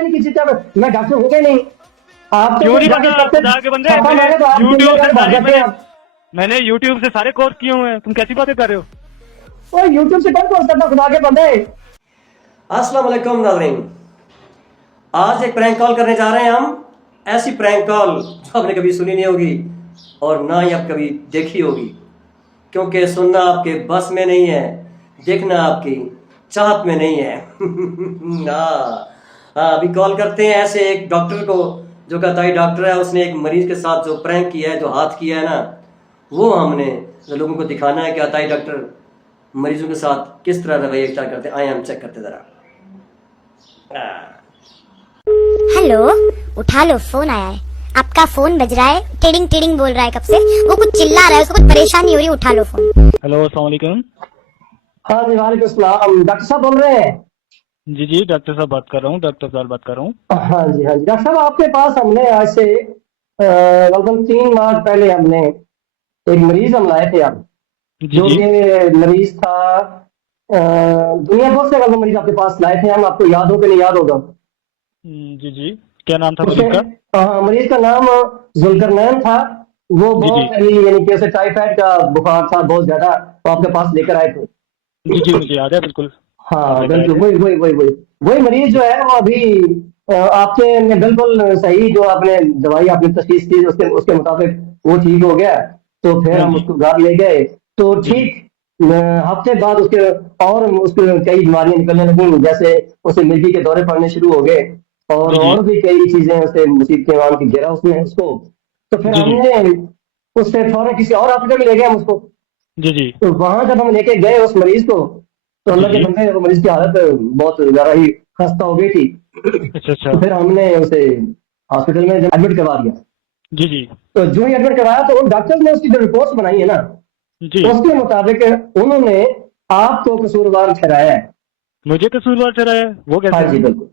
पता नहीं किसी तरह मैं डॉक्टर हूँ कि नहीं। आप क्यों नहीं पता खुदा के बंदे? मैंने यूट्यूब से सारे कोर्स किए हुए हैं, तुम कैसी बातें कर रहे हो? यूट्यूब से कौन कोर्स करता खुदा के बंदे। अस्सलाम वालेकुम नाज़रीन, आज एक प्रैंक कॉल करने जा रहे हैं हम। ऐसी प्रैंक कॉल जो आपने कभी सुनी नहीं होगी और ना ही आप कभी देखी होगी, क्योंकि सुनना आपके बस में नहीं है, देखना आपकी चाहत में नहीं है। अभी कॉल करते हैं ऐसे एक डॉक्टर को जो कताई डॉक्टर है। उसने एक मरीज के साथ जो प्रैंक किया है, जो हाथ किया है ना, वो हमने लोगों को दिखाना है कि कताई डॉक्टर मरीजों के साथ किस तरह रवैया इख्तियार करते हैं। आए हम चेक करते जरा। हेलो, उठा लो, फोन आया है। आपका फोन बज रहा है, टिडिंग टिडिंग बोल रहा है कब से। वो कुछ चिल्ला रहा है, उसको कुछ परेशानी हो रही है, उठा लो फोन। हेलो, अस्सलाम वालेकुम। हाँ जी, वालेकुम सलाम। डॉक्टर साहब बोल रहे हैं? जी जी, डॉक्टर साहब बात कर रहा हूँ, डॉक्टर साहब बात कर रहा हूँ। हाँ जी हाँ जी, डॉक्टर साहब आपके पास हमने आज से लगभग 3 माह पहले हमने एक मरीज हम लाए थे। आप जो ये मरीज था, दुनिया भर से लगभग मरीज आपके पास लाए थे हम। आपको याद हो कि नहीं याद होगा? जी जी, क्या नाम था मरीज का? हाँ, मरीज का नाम जुल्करनैन था। वो बहुत यानी कि उसे टाइफाइड का बुखार था बहुत ज्यादा, तो आपके पास लेकर आए थे। जी जी, मुझे याद है बिल्कुल। हाँ बिल्कुल, वही मरीज जो है वो अभी आपके ने बिल्कुल सही जो आपने दवाई आपने तशखीस की उसके उसके मुताबिक वो ठीक हो गया। तो फिर हम उसको घर ले गए, तो ठीक हफ्ते बाद उसके और उसके कई बीमारियां निकलने लगी, जैसे उसे मिर्गी के दौरे पड़ने शुरू हो गए और भी कई चीजें उसे मुसीबतें वहां की गिरा उसने उसको। तो फिर हमने उससे फौरन किसी और हॉस्पिटल में ले गए हम उसको। जी जी, तो वहां जब हम लेके गए उस मरीज को, तो अल्लाह के बंदे वो मरीज की हालत बहुत ज्यादा ही खस्ता हो गई थी। अच्छा। तो फिर हमने उसे हॉस्पिटल में एडमिट करवा दिया। जी जी, तो जो ही एडमिट करवाया, तो उन डॉक्टर्स ने उसकी जो रिपोर्ट्स बनाई है ना, जी, उसके मुताबिक उन्होंने आपको कसूरवार ठहराया है। मुझे कसूरवार ठहराया है? वो कैसे? हाँ जी बिल्कुल।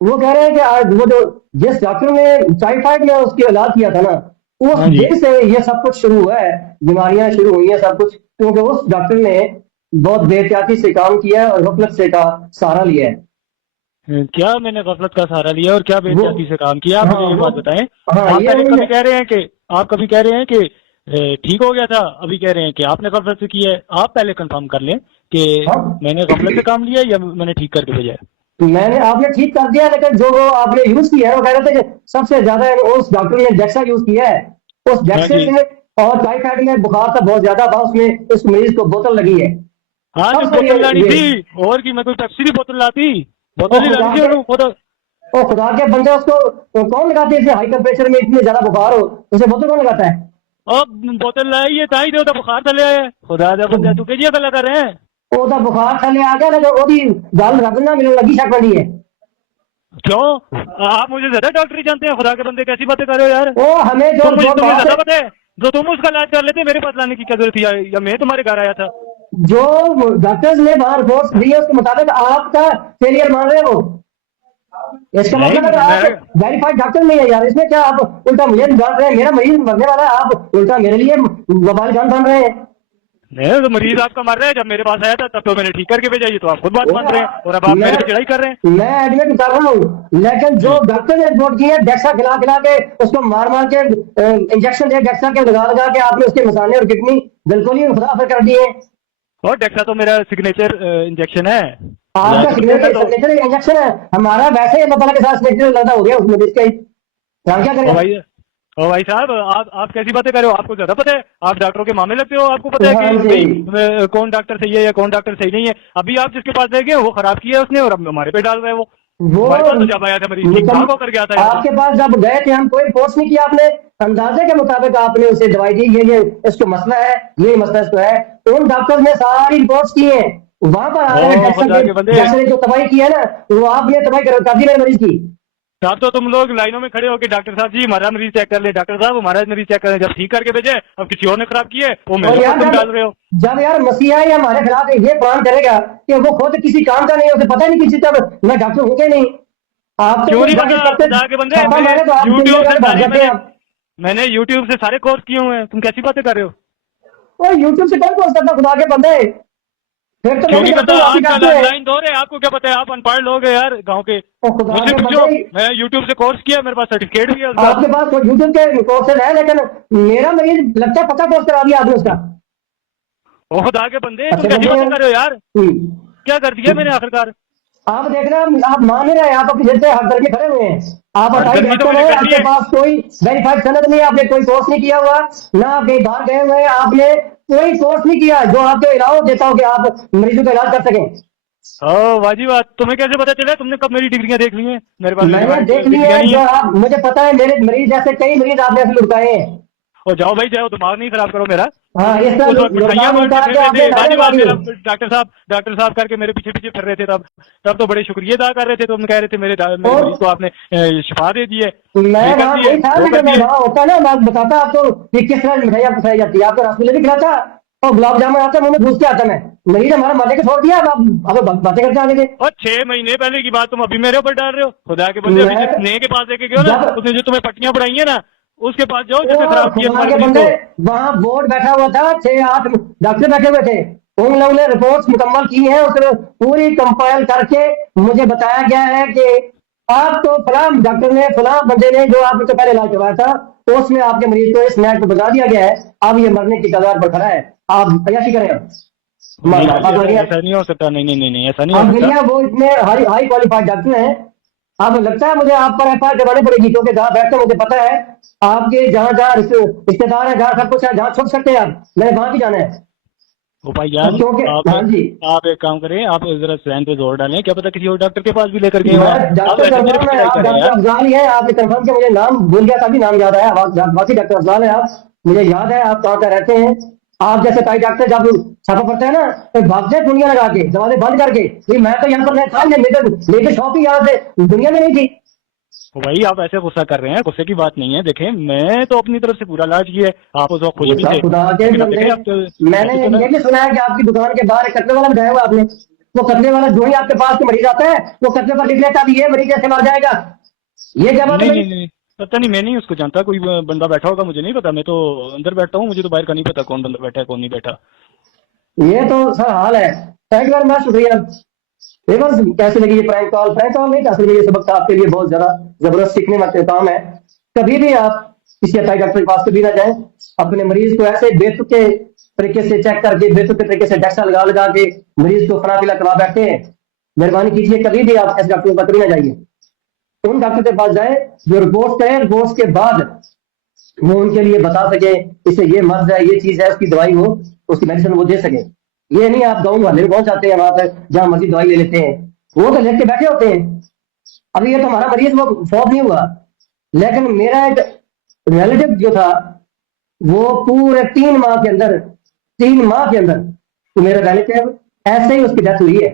वो कह रहे हैं कि आज वो जो जिस डॉक्टर ने टाइफाइड में उसकी इलाज किया था ना, उस दिन से ये सब कुछ शुरू हुआ है, बीमारियां शुरू हुई हैं सब कुछ, क्योंकि उस डॉक्टर ने बहुत बेहतियाती से काम किया है और गफलत से का सहारा लिया है। क्या मैंने गफलत का सहारा लिया और क्या बेहतियाती से काम किया? आप मुझे ये बात बताएं। हाँ, आप कभी कह रहे हैं कि ठीक हो गया था, अभी कह रहे हैं कि आपने गफलत से किया है। आप पहले कंफर्म कर लें कि मैंने गफलत से काम लिया या मैंने ठीक करके भेजा है। मैंने आपने ठीक कर दिया, लेकिन जो वो आपने यूज किया है वो कह रहे थे कि सबसे ज्यादा उस डॉक्टर ने डेक्सा यूज किया है। उस डेक्सा से और टाइफाइड में बुखार था बहुत ज्यादा था, उसमें इस मरीज को बोतल लगी है। हाँ, जो बोतल लानी थी और की मैं कोई पेप्सी की बोतल लाती, बोतल ही लानी थी। और खुदा के बंदे, उसको कौन लगाते हैं? हाई टेम्परेचर में इतने ज्यादा बुखार हो, उसे बोतल कौन लगाता है? अब बोतल लाई है ताई दे तो बुखार चले आया। खुदा दे बंदे तू केजिया गला कर रहे हैं। ओदा बुखार चले आ गया, लेकिन ओदी गल रब ना मिलने लगी शक बनी है। क्यों? आप मुझे ज्यादा डॉक्टरी जानते हैं। खुदा के बंदे कैसी बातें कर रहे हो यार? ओ हमें जो तुम्हें ज्यादा पता है, जो तुम उसका इलाज कर लेते मेरे पास लाने की क्या जरूरत थी? या मैं तुम्हारे घर आया था? जो डॉक्टर्स ने बाहर रिपोर्ट्स दी है उसके मुताबिक आपका फेलियर मान रहे हो। इसका मतलब आप वेरीफाइड डॉक्टर नहीं है यार। इसमें क्या आप उल्टा मुझे जान रहे हैं? मेरा मरीज मरने वाला है, आप उल्टा मेरे लिए वबाल जान बन रहे हैं। नहीं, तो मरीज आपका मर रहा है। जब मेरे पास आया था तब तो मैंने ठीक करके भेजा, ये तो आप खुद बात मान रहे हैं और अब आप मेरे पे चढ़ाई कर रहे हैं। मैं एडमिट कर रहा हूँ, लेकिन जो डॉक्टर ने रिपोर्ट की है डेक्सा खिला खिला के, उसको मार मार के इंजेक्शन दे डेक्सा के लगा लगा के आपने उसके मसाले और किडनी बिल्कुल ही खुदा कर दिए। और डेक्सा तो मेरा सिग्नेचर इंजेक्शन है। आपका सिग्नेचर इंजेक्शन है, हमारा वैसे ही अल्लाह के साथ सिग्नेचर लगा हो गया उसमें इसका ही। क्या करें भाई साहब, आप कैसी बातें कर रहे हो? आपको ज्यादा पता है, आप डॉक्टरों के मामले लगते हो। आपको पता है कि भाई कौन डॉक्टर सही है या कौन डॉक्टर सही नहीं है। अभी आप जिसके पास गए वो खराब किया है उसने और अब हमारे पे डाल रहे हैं। वो हमारे पास तो जब आया था मरीज ठीक ठाक होकर गया था। आपके पास जब गए थे हम कोई रिपोर्ट नहीं किया, आपने अंदाजे के मुताबिक आपने उसे दवाई दी, ये इसको मसला है, ये मसला इसको है। तो उन डॉक्टर्स ने सारी रिपोर्ट्स की है, वहां पर आ रहे हैं जो तबाही की है ना, वो आपने तबाही कर दी मरीज की। साहब तो तुम लोग लाइनों में खड़े हो के डॉक्टर साहब जी हमारा मरीज चेक कर ले, डॉक्टर साहब हमारा मरीज चेक कर ले। जब ठीक करके भेजे अब किसी और ने खराब किया है, वो मेरे ऊपर तुम डाल रहे हो। जब यार मसीहा ही हमारे खिलाफ ये प्लान करेगा कि वो खुद किसी काम का नहीं है, उसे पता नहीं किसी तरह मैं डॉक्टर हूँ कि नहीं। आप क्यों नहीं पता? खुदा के बंदे, मैंने यूट्यूब से सारे कोर्स किए हुए हैं, तुम कैसी बातें कर रहे हो? यूट्यूब से कौन कोर्स करता खुदा के बंदे? फिर तो क्यों मैं भी नहीं करता करता? हूँ, आप ही आजकल करते हैं। ऑनलाइन दौर है, आपको क्या पता है? आप अनपढ़ लोग हैं यार गांव के। तो खुदा मुझसे के पूछो, बंदे, मैं यूट्यूब से कोर्स किया, मेरे पास सर्टिफिकेट भी है उसका। आपके पास कोई यूट्यूब के कोर्सेज है, लेकिन मेरा मरीज लगता है 50 कोर्स करा दिया आपने उसका। ओ खुदा के बंदे, तुम अच्छे कैसी बंदे बातें हैं। कर रहे हो यार? क्या कर दिया मैंने आखिरकार? आप देख रहे हैं, आप मान नहीं रहे, आप अपनी जैसे हर घर में खड़े हुए हैं। आप हर अटाई गर्मी तो डॉक्टर मैंने हैं, कर दी आपके है। पास कोई वेरीफाइड सनद नहीं है, आपने कोई कोर्स नहीं किया हुआ, ना आप कहीं बाहर गए हुए हैं, आपने कोई कोर्स नहीं किया जो आपको अलाउ देता हो कि आप मरीजों का इलाज कर सकें। ओ वाजी बात, तुम्हें कैसे पता चला? तुमने कब मेरी डिग्रियां देख ली हैं? मेरे पास मैंने देख ली डिग्रियां है नहीं जो है। आप, मुझे पता है मेरे मरीज ऐसे कई मरीज आपने ऐसे लुटाए हैं। और जाओ भाई जाओ, दिमाग नहीं खराब करो मेरा। हाँ, इस उस वक्त तरह मिठाइयां लुटा बांटते लुटा फिर के रहे आपने थे, लाने बाजी बात वाली। मेरा डॉक्टर साहब करके मेरे पीछे पीछे फिर रहे थे। तब तो बड़े शुक्रिया अदा कर रहे थे। तुम कह रहे थे मेरे मरीज को आपने शिफा दे दी है, मैं ये कर वहां दिए, नहीं था, वो कर लेकिन मैं दिए। वहां होता ना, मैं बताता आपको कि किस तरह मिठाई आपको खिलाई जाती है। आपको रसगुल्ले भी खिलाता और गुलाब जामुन आता, मुंह में घुस के आता। मैं मरीज हमारा मरने के छोड़ दिया, अब बातें करते आगे थे। और 6 महीने पहले की बात तुम अभी मेरे ऊपर डाल रहे हो? खुदा के बंदे, अभी जिस मैं स्नेह के पास लेके गए हो ना, जब उसने जो तुम्हें पट्टियां पढ़ाई है ना, उसके पास जाओ वो जिसने खराब किया खुदा तुम्हारे के मरीज बंदे, को। वहां बोर्ड बैठा हुआ था, 6-8 डॉक्टर बैठे हुए थे। उन लोगों ने रिपोर्ट्स मुकम्मल की है, उसने पूरी कंपाइल करके मुझे बताया गया है कि आपको फलां डॉक्टर ने, फलां बंदे ने जो आपको पहले इलाज करवाया था, तो उसमें आपके मरीज को इस नेट को बता दिया गया है, अब ये मरने की कगार पर खड़ा है। आप अयाशी करें अब। नहीं मार भाई, बात हो रही है। ऐसा नहीं हो सकता। नहीं नहीं नहीं नहीं, ऐसा नहीं हो अब सकता। भैया वो इतने हाई हाई क्वालिफाइड डॉक्टर हैं, अब लगता है मुझे आप पर एफआईआर करवानी पड़ेगी, क्योंकि जहां बैठते मुझे पता है आपके जहां जहां रिश्तेदार है, जहां सब कुछ है, जहां छुप सकते हैं आप, मैंने वहां भी जाना है। ओ भाई जान, क्योंकि हाँ जी, आप एक काम करें, आप जरा सहन पे जोर डालें। क्या पता किसी और डॉक्टर के पास भी लेकर गए हो मैं आप डॉक्टर ऐसे मेरे कंफर्म पीछे है, नहीं आप कर रहे डॉक्टर यार। अफजाल ही है, आपने कंफर्म किया, मुझे नाम भूल गया, तभी नाम याद आया। बाकी डॉक्टर अफजाल है आप, मुझे याद है आप कहाँ का रहते हैं। आप जैसे कई डॉक्टर जब छापा पड़ता है ना, तो भागते हैं दुनिया लगा के, दरवाजे बंद करके, कि मैं तो यहाँ पर नहीं था, मेरे शॉप ही यहाँ से दुनिया में नहीं थी। ओ भाई आप ऐसे गुस्सा कर रहे हैं, गुस्से की बात नहीं है। देखें, मैं तो अपनी तरफ से पूरा इलाज किया है, आप उस वक्त खुश भी गुस्सा थे, खुदा के लेकिन अब बंदे, देखें आप तो मैंने ऐसे तो ना। ये भी सुना है कि आपकी दुकान के बाहर एक कतले वाला बिठाया हुआ आपने। वो कतले वाला जो ही आपके पास के मरीज आता है, वो कतले पर लिख लेता भी ये मरीज ऐसे मर जाएगा। ये क्या बात है नहीं भाई? नहीं नहीं, पता नहीं, मैं नहीं उसको जानता। कोई बंदा बैठा होगा, मुझे नहीं पता। मैं तो अंदर बैठता हूँ, मुझे तो बाहर का नहीं पता कौन बंदा बैठा है कौन नहीं बैठा। ये तो सर हाल है। थैंक यू वेरी मच, शुक्रिया। फेमस कैसे लगी ये प्रैंक कॉल? प्रैंक कॉल नहीं, कैसे लगी ये सबक? आपके लिए बहुत ज्यादा जबरदस्त सीखने वाला काम है। कभी भी आप किसी अटाई डॉक्टर के पास कभी ना जाएं, अपने मरीज को ऐसे बेतुके तरीके से चेक करके, बेतुके तरीके से डेक्सा लगा लगा के मरीज को फना पिला करवा बैठे हैं। मेहरबानी कीजिए, कभी भी आप ऐसे डॉक्टर के पास कभी ना जाइए। उन डॉक्टर के पास जाए जो रिपोर्ट करें, रिपोर्ट के बाद वो उनके लिए बता सके इसे ये मर्ज है, ये चीज है, उसकी दवाई वो, उसकी मेडिसिन वो दे सके। ये नहीं आप गाँव वाले पहुंच जाते हैं वहां पर, जहां मर्जी दवाई ले लेते हैं, वो तो लेके बैठे होते हैं। अभी ये तो हमारा मरीज वो फौत नहीं हुआ, लेकिन मेरा एक रिलेटिव जो था, वो पूरे 3 माह के अंदर, 3 माह के अंदर तो मेरा रिलेटिव ऐसे ही उसकी डेथ हुई है।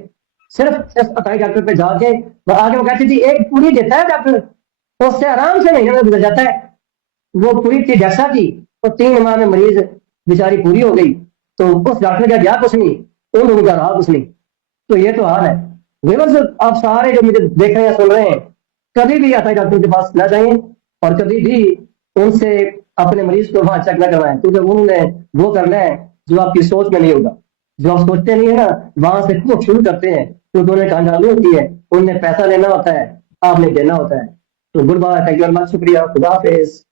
सिर्फ इस अटाई डॉक्टर पे जाके आगे वो कहती थी एक पूरी देता है डॉक्टर, तो उससे आराम से महीने में गुजर जाता है। वो पूरी थी जैसा की, तो 3 माह में मरीज बेचारी पूरी हो गई। तो उस डॉक्टर का गया कुछ नहीं, उन लोगों का रहा कुछ नहीं। तो ये तो हाल है। व्यूअर्स, आप सारे जो मुझे देख रहे हैं, सुन रहे हैं, कभी भी अटाई डॉक्टर के पास ना जाइए और कभी भी उनसे अपने मरीज को वहां चेक ना करवाएं, क्योंकि उन्होंने वो करना है जो आपकी सोच में नहीं होगा। जो आप सोचते नहीं है ना, वहां से खूब शुरू करते हैं, क्योंकि उन्हें कामयाबी होती है, उन्हें पैसा लेना होता है, आपने देना होता है। तो good bye, thank you very much, शुक्रिया, खुदा हाफिज।